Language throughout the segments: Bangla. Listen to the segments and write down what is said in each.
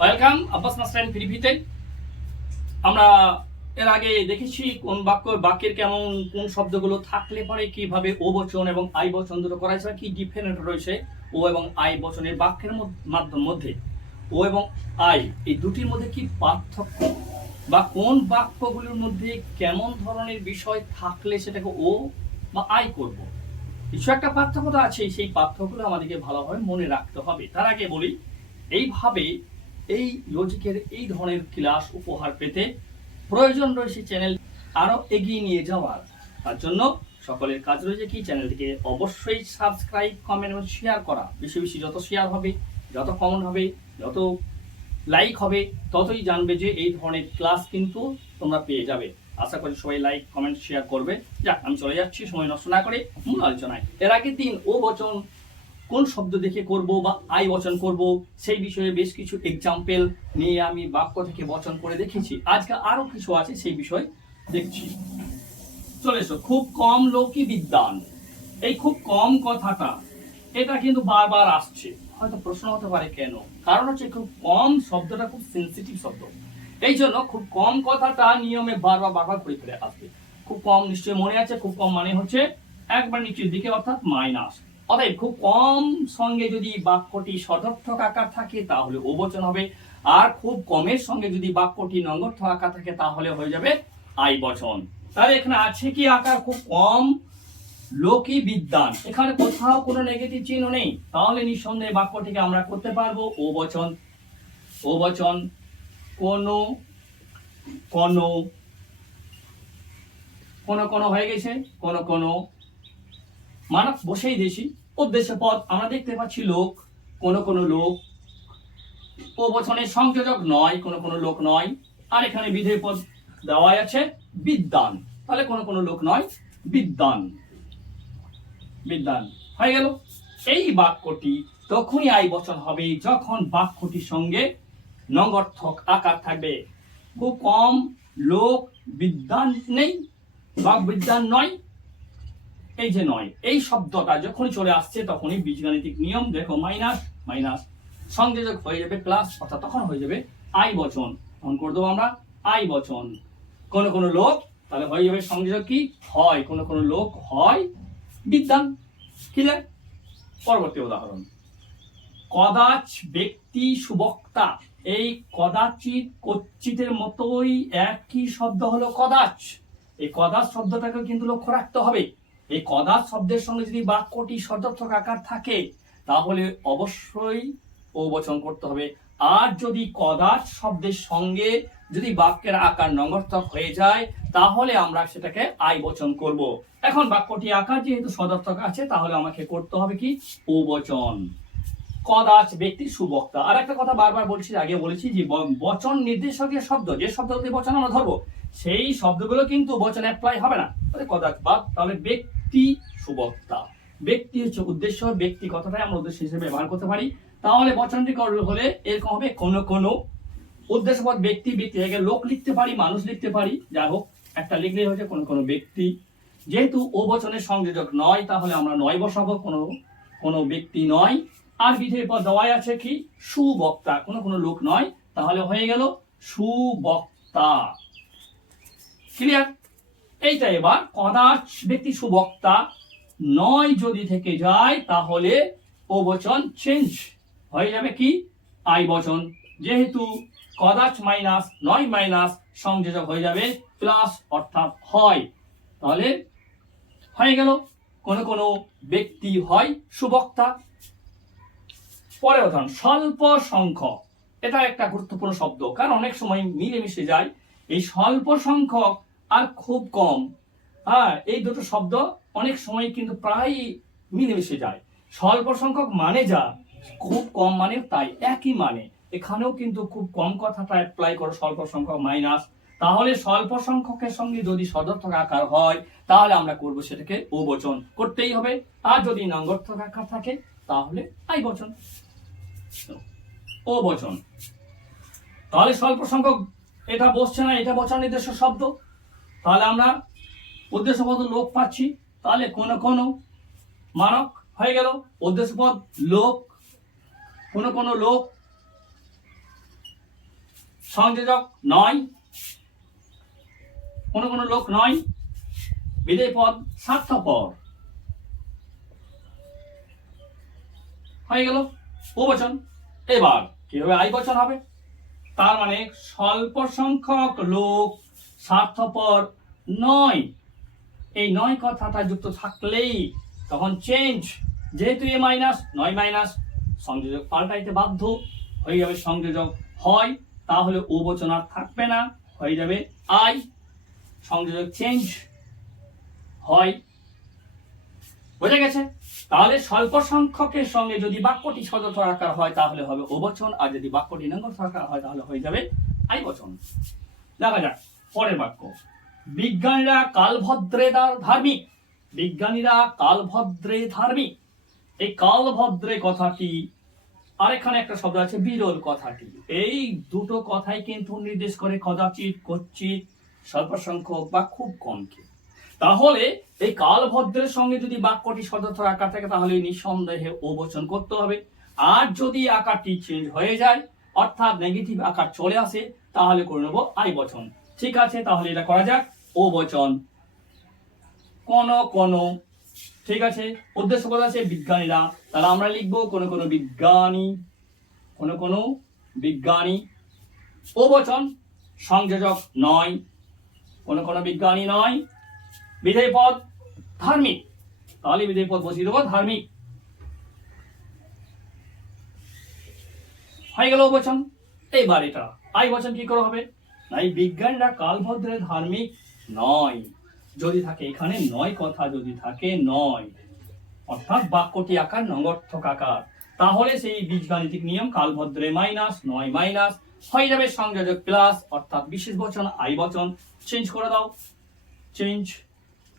ওয়েলকাম আব্বাস মাস্টার পৃথিবীতে আমরা এর আগে দেখেছি কোন বাক্য বাক্যের কেমন, কোন শব্দগুলো থাকলে পরে কীভাবে ও বচন এবং আই বচন দুটো করা যায়, কি ডিফারেন্ট রয়েছে ও এবং আই বচনের বাক্যের মধ্য- মাধ্যম মধ্যে? ও এবং আই, এই দুটির মধ্যে কি পার্থক্য? বা কোন বাক্যগুলোর মধ্যে কেমন ধরনের বিষয় থাকলে সেটাকে ও বা আই করব? কিছু একটা পার্থক্য তো আছে সেই পার্থক্যগুলো আমাদেরকে ভালোভাবে মনে রাখতে হবে। তার আগে বলি, এইভাবে এই লজিকের এই ধরনের ক্লাস উপহার পেতে প্রয়োজন রয়েছে চ্যানেল আরও এগিয়ে নিয়ে যাওয়ার। তার জন্য সকলের কাজ রয়েছে কি? চ্যানেলটিকে অবশ্যই সাবস্ক্রাইব কমেন্ট এবং শেয়ার করা। বেশি বেশি যত শেয়ার হবে, যত কমেন্ট হবে, যত লাইক হবে, ততই জানবে যে এই ধরনের ক্লাস কিন্তু তোমরা পেয়ে যাবে। আশা করি সবাই লাইক কমেন্ট শেয়ার করবে। যাক, আমি চলে যাচ্ছি। সময় নষ্ট না করে মূল আলোচনায়। এর আগের দিন ও বচন কোন শব্দ দেখে করব বা আই বচন করব, সেই বিষয়ে বেশ কিছু এক্সাম্পল নিয়ে আমি বাক্য থেকে বচন করে দেখেছি। আজকে আরও কিছু আছে সেই বিষয় দেখছি। চলে এসো, খুব কম লোকই বিদ্যান এই খুব কম কথাটা, এটা কিন্তু বারবার আসছে। হয়তো প্রশ্ন হতে পারে কেন? কারণ হচ্ছে খুব কম শব্দটা খুব সেন্সিটিভ শব্দ। এই জন্য খুব কম কথাটা নিয়মে বারবার বারবার ঘুরে ফিরে আসবে। খুব কম নিশ্চয়ই মনে আছে, খুব কম মানে হচ্ছে একবার নিচের দিকে অর্থাৎ মাইনাস অতএব খুব কম সঙ্গে যদি বাক্যটি সদর্থক আকার থাকে, তাহলে ওবচন হবে। আর খুব কমের সঙ্গে যদি বাক্যটি নঙ্গর্থ আকার থাকে, তাহলে হয়ে যাবে আই বচন তাহলে এখানে আছে কি আকার? খুব কম। লোকই বিদ্যান। এখানে কোথাও কোনো নেগেটিভ চিহ্ন নেই। তাহলে নিঃসন্দেহে বাক্যটিকে আমরা করতে পারব ও বচন ও বচন কোনো কোনো কোনো কোনো হয়ে গেছে? কোনো কোনো। মানব, বসেই দেশি উদ্দেশ্য পদ আমরা দেখতে পাচ্ছি লোক, কোন কোন লোক ও বচনের সংযোজক নয়, কোন কোন লোক নয়। আর এখানে বিধেয় পদ দেওয়া আছে, বিদ্যান। তাহলে কোন কোন লোক নয়, বিদ্যান। বিদ্যান। হয়ে গেল। এই বাক্যটি তখনই আই বচন হবে যখন বাক্যটির সঙ্গে নঙ্গর্থক আকার থাকবে। খুব কম লোক বিদ্যান নেই বা বিদ্যান নয় এই যে নয়, এই শব্দটা যখনই চলে আসছে তখনই বীজগাণিতিক নিয়ম, দেখো মাইনাস মাইনাস সংযোজক হয়ে যাবে প্লাস অর্থাৎ তখন হয়ে যাবে আই বচন। তখন করে দেবো আমরা আই বচন। কোন কোন লোক, তাহলে হয়ে যাবে সংযোজক কি? হয়। কোন কোন লোক হয় বিদ্যান। ক্লিয়ার পরবর্তী উদাহরণ। কদাচ ব্যক্তি সুবক্তা, এই কদাচিৎ কচ্ছিতের মতোই একই শব্দ হলো কদাচ। এই কদাচ শব্দটাকে কিন্তু লক্ষ্য রাখতে হবে। এই কদাচ শব্দের সঙ্গে যদি বাক্যটি সদর্থক আকার থাকে, তাহলে অবশ্যই ও বচন করতে হবে। আর যদি কদাচ শব্দের সঙ্গে যদি বাক্যের আকার নঙ্গর্থক হয়ে যায়, তাহলে আমরা সেটাকে আই বচন করব। এখন বাক্যটি আকার যেহেতু সদর্থক আছে, তাহলে আমাকে করতে হবে কি? ও বচন কদাচ ব্যক্তি সুবক্তা। আর একটা কথা বারবার বলছি, আগে বলেছি যে ব- বচন নির্দেশকের শব্দ, যে শব্দগুলি বচন আমরা ধরবো, সেই শব্দগুলো কিন্তু বচন অ্যাপ্লাই হবে না। কদাচ বাদ, তাহলে ব্যক্তি সুবক্তা। ব্যক্তি হচ্ছে উদ্দেশ্য, ব্যক্তি কথাটাই আমরা উদ্দেশ্য হিসেবে ব্যবহার করতে পারি। তাহলে বচনটি হলে এরকম হবে কোনো কোন। উদ্দেশ্যপদ ব্যক্তি ব্যক্তি। থেকে লোক লিখতে পারি, মানুষ লিখতে পারি। যাই হোক, একটা লিখলেই হচ্ছে কোনো কোনো ব্যক্তি। যেহেতু ও বচনের সংযোজক নয়, তাহলে আমরা নয় বসাবো কোনো কোনো ব্যক্তি নয়। আর বিধেয় পদ দেওয়াই আছে কি? সুবক্তা। কোনো কোনো লোক নয়। তাহলে হয়ে গেল সুবক্তা। ক্লিয়ার এইটা এবার কদাচ ব্যক্তি সুবক্তা নয় যদি থেকে যায়, তাহলে ও বচন চেঞ্জ হয়ে যাবে কি? আই বচন। যেহেতু কদাচ মাইনাস নয় মাইনাস সংযোজক হয়ে যাবে প্লাস অর্থাৎ হয়। তাহলে হয়ে গেল। কোন কোন ব্যক্তি হয় সুবক্তা। পরে উদাহরণ স্বল্প সংখ্যক। এটা একটা গুরুত্বপূর্ণ শব্দ, কারণ অনেক সময় মিলেমিশে যায়। এই স্বল্প সংখ্যক আর খুব কম। হ্যাঁ এই দুটো শব্দ অনেক সময় কিন্তু প্রায় মিলেমিশে যায়। স্বল্প সংখ্যক মানে যা, খুব কম মানে তাই একই মানে। এখানেও কিন্তু খুব কম কথাটা অ্যাপ্লাই করো, স্বল্প সংখ্যক মাইনাস তাহলে স্বল্প সংখ্যকের সঙ্গে যদি সদর্থক আকার হয়, তাহলে আমরা করব সেটাকে ও বচন। করতেই হবে। আর যদি নঙ্গর্থক আকার থাকে, তাহলে আই বচন। ও বচন। তাহলে স্বল্প সংখ্যক এটা বসছে না, এটা বচন নির্দেশ শব্দ। তাহলে আমরা উদ্দেশ্যপদ লোক পাচ্ছি। তাহলে কোনো কোনো মানক হয়ে গেল। উদ্দেশ্যপদ লোক কোন কোনো লোক সংযোজক নয়। কোনো কোনো লোক নয়। বিদেয় পদ স্বার্থপর। হয়ে গেল ও বচন এবার কীভাবে আই বচন হবে? তার মানে স্বল্প সংখ্যক লোক স্বার্থপর নয়। এই নয় কথাটা যুক্ত থাকলেই তখন চেঞ্জ যেহেতু এ মাইনাস নয় মাইনাস সংযোজক পাল্টাইতে বাধ্য হয়ে যাবে সংযোজক হয়, তাহলে ও আর থাকবে না, হয়ে যাবে আই সংযোজক চেঞ্জ হয়। বোঝা গেছে? তাহলে স্বল্প সংখ্যকের সঙ্গে যদি বাক্যটি সদস্য আকার হয়, তাহলে হবে ও বচন, আর যদি বাক্যটি নঙ্গর্থ আকার হয়, তাহলে হয়ে যাবে আই বচন। দেখা যাক। পরের বাক্য। বিজ্ঞানীরা কালভদ্রে ধার্মিক বিজ্ঞানীরা কালভদ্রে ধার্মিক এই কালভদ্রে কথাটি আর এখানে একটা শব্দ আছে, বিরল কথাটি। এই দুটো কথাই কিন্তু নির্দেশ করে কদাচিৎ কচ্ছিত স্বল্প সংখ্যক বা খুব কমকে। তাহলে এই কালভদ্রের সঙ্গে যদি বাক্যটি সদর্থ আকার থাকে, তাহলে নিঃসন্দেহে ও বচন করতে হবে। আর যদি আকারটি চেঞ্জ হয়ে যায়, অর্থাৎ নেগেটিভ আকার চলে আসে, তাহলে করে নেব আই বচন। ঠিক আছে, তাহলে এটা করা যাক। ও বচন। কোন কোন। ঠিক আছে, উদ্দেশ্য কথা আছে বিজ্ঞানীরা, তাহলে আমরা লিখব কোন কোন বিজ্ঞানী, কোন কোন বিজ্ঞানী। ও বচন সংযোজক নয়, কোন কোন বিজ্ঞানী নয়। বিধেয় পদ ধার্মিক। তাহলে বিধেয় পদ বসিয়ে দেবো, ধার্মিক। হয়ে গেল বচন। এইবার এটা। আই বচন কি করে হবে? এই বিজ্ঞানীরা কালভদ্রে ধার্মিক নয়। যদি থাকে এখানে নয় কথা, যদি থাকে নয়। অর্থাৎ বাক্যটি আকার নগর্থক আকার। তাহলে সেই বীজগাণিতিক নিয়ম কালভদ্রে মাইনাস, নয় মাইনাস, হয়ে যাবে সংযোজক প্লাস, অর্থাৎ বিশেষ বচন, আই বচন। চেঞ্জ করে দাও। চেঞ্জ,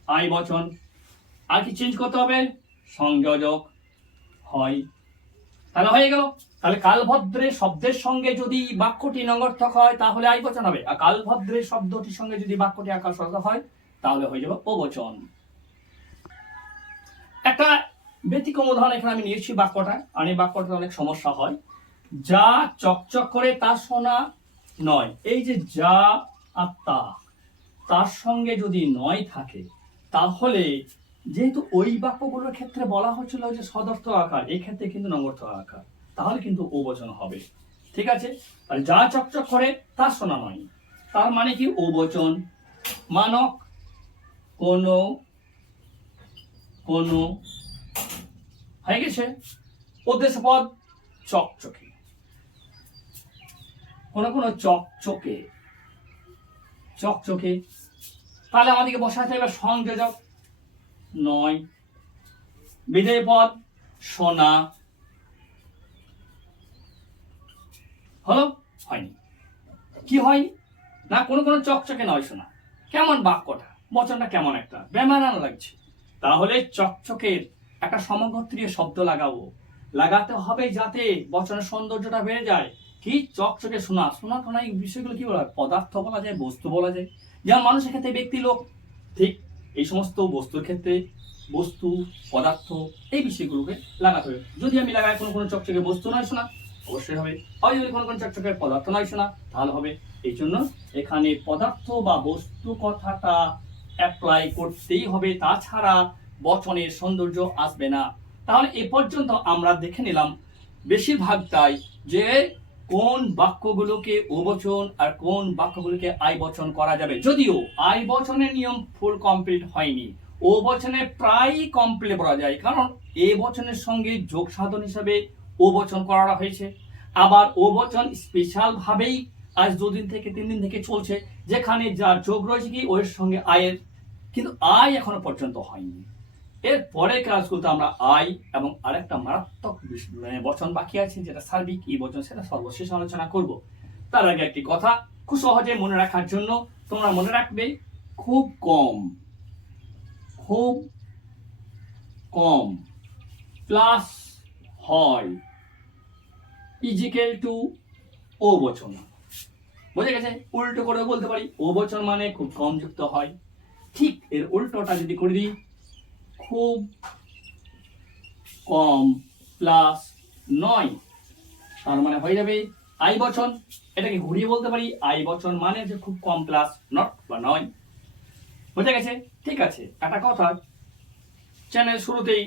আই বচন। আর কি চেঞ্জ করতে হবে? সংযোজক হয়। তাহলে হয়ে গেল। তাহলে কালভদ্রে শব্দের সঙ্গে যদি বাক্যটি নগর্থক হয়, তাহলে আই বচন হবে। আর কালভদ্রে শব্দটির সঙ্গে যদি বাক্যটি আকার হয়, তাহলে হয়ে যাবে ও বচন একটা ব্যতিক্রম উদাহরণ এখানে আমি নিয়েছি বাক্যটা আর এই বাক্যটা অনেক সমস্যা হয়। যা চকচক করে তা শোনা নয়। এই যে যা আর তা, তার সঙ্গে যদি নয় থাকে, তাহলে যেহেতু ওই বাক্যগুলোর ক্ষেত্রে বলা হচ্ছিল যে সদর্থ আকার এই ক্ষেত্রে কিন্তু নগর্থ আকার। তাহলে কিন্তু ও বচন হবে। ঠিক আছে? আর যা চকচক করে, তা শোনা নয় তার মানে কি? ও বচন। মানক কোনো কোনো, হয়ে গেছে? উদ্দেশ্য পদ চকচকে। কোন কোন চকচকে। চকচকে। তাহলে আমাদেরকে বসাতে হবে সংযোজক। নয়। বিধেয় পদ, সোনা। হলো? হয়নি। কি হয় না, কোনো কোনো চকচকে নয় শোনা কেমন বাক্যটা? বচনটা কেমন একটা? বেমানানো লাগছে। তাহলে চকচকের একটা সমগোত্রীয় শব্দ লাগাবো লাগাতে হবে যাতে বচনের সৌন্দর্যটা বেড়ে যায়। কি চকচকে শোনা শোনা শোনা এই বিষয়গুলো কি বলা হয়? পদার্থ বলা যায়, বস্তু বলা যায়। যেমন মানুষের ক্ষেত্রে ব্যক্তি লোক, ঠিক এই সমস্ত বস্তুর ক্ষেত্রে বস্তু, পদার্থ এই বিষয়গুলোকে লাগাতে হবে। যদি আমি লাগাই, কোনো কোনো চকচকে বস্তু নয় শোনা অবশ্যই হবে। হয় যদি কোনো কোনো চকচকে পদার্থ নয় শোনা তাহলে হবে এই জন্য এখানে পদার্থ বা বস্তু কথাটা অ্যাপ্লাই করতেই হবে। তাছাড়া বচনের সৌন্দর্য আসবে না। তাহলে এ পর্যন্ত আমরা দেখে নিলাম বেশিরভাগটাই যে কোন বাক্যগুলোকে ওবচন আর কোন বাক্যগুলোকে আই বচন করা যাবে। যদিও আই বচনের নিয়ম ফুল কমপ্লিট হয়নি। ও বচনে প্রায় কমপ্লিট করা যায়। কারণ এ বচনের সঙ্গে যোগ সাধন হিসাবে ও বচন করা হয়েছে। আবার ও বচন স্পেশাল ভাবেই আজ দুদিন থেকে তিন দিন থেকে চলছে, যেখানে যার যোগ রয়েছে কি, ওর সঙ্গে আয়ের। কিন্তু আয় এখনও পর্যন্ত হয়নি। এর পরের ক্লাসগুলোতে আমরা আয় এবং আরেকটা মারাত্মক মানে বচন বাকি আছে, যেটা সার্বিক এই বচন সেটা সর্বশেষ আলোচনা করব। তার আগে একটি কথা, খুব সহজে মনে রাখার জন্য তোমরা মনে রাখবে, খুব কম খুব কম, প্লাস হয়। ইজিক্যাল টু ও বচন। বুঝে গেছে? উল্টো করে বলতে পারি ও বচন মানে খুব কম যুক্ত হয়। ঠিক এর উল্টোটা যদি করে দিই, খুব কম প্লাস নয়। তার মানে হয়ে যাবে আই বচন। এটাকে ঘুরিয়ে বলতে পারি আই বচন মানে যে খুব কম প্লাস নট বা নয়। বুঝে গেছে? ঠিক আছে, একটা কথা। চ্যানেল শুরুতেই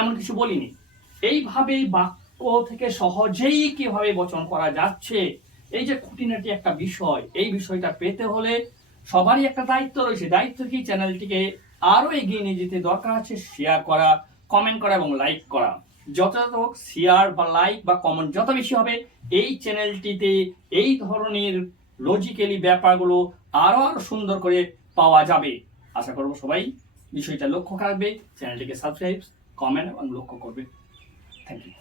এমন কিছু বলিনি। এইভাবেই বাক্য থেকে সহজেই কীভাবে বচন করা যাচ্ছে? এই যে খুঁটিনাটি একটা বিষয়, এই বিষয়টা পেতে হলে সবারই একটা দায়িত্ব রয়েছে। দায়িত্ব কি? চ্যানেলটিকে আরও এগিয়ে নিয়ে যেতে দরকার আছে শেয়ার করা কমেন্ট করা এবং লাইক করা। যত শেয়ার বা লাইক বা কমেন্ট যত বেশি হবে, এই চ্যানেলটিতে এই ধরনের লজিক্যালি ব্যাপারগুলো আরও আরও সুন্দর করে পাওয়া যাবে। আশা করব সবাই বিষয়টা লক্ষ্য রাখবে, চ্যানেলটিকে সাবস্ক্রাইব কমেন্ট এবং লক্ষ্য করবে। Thank you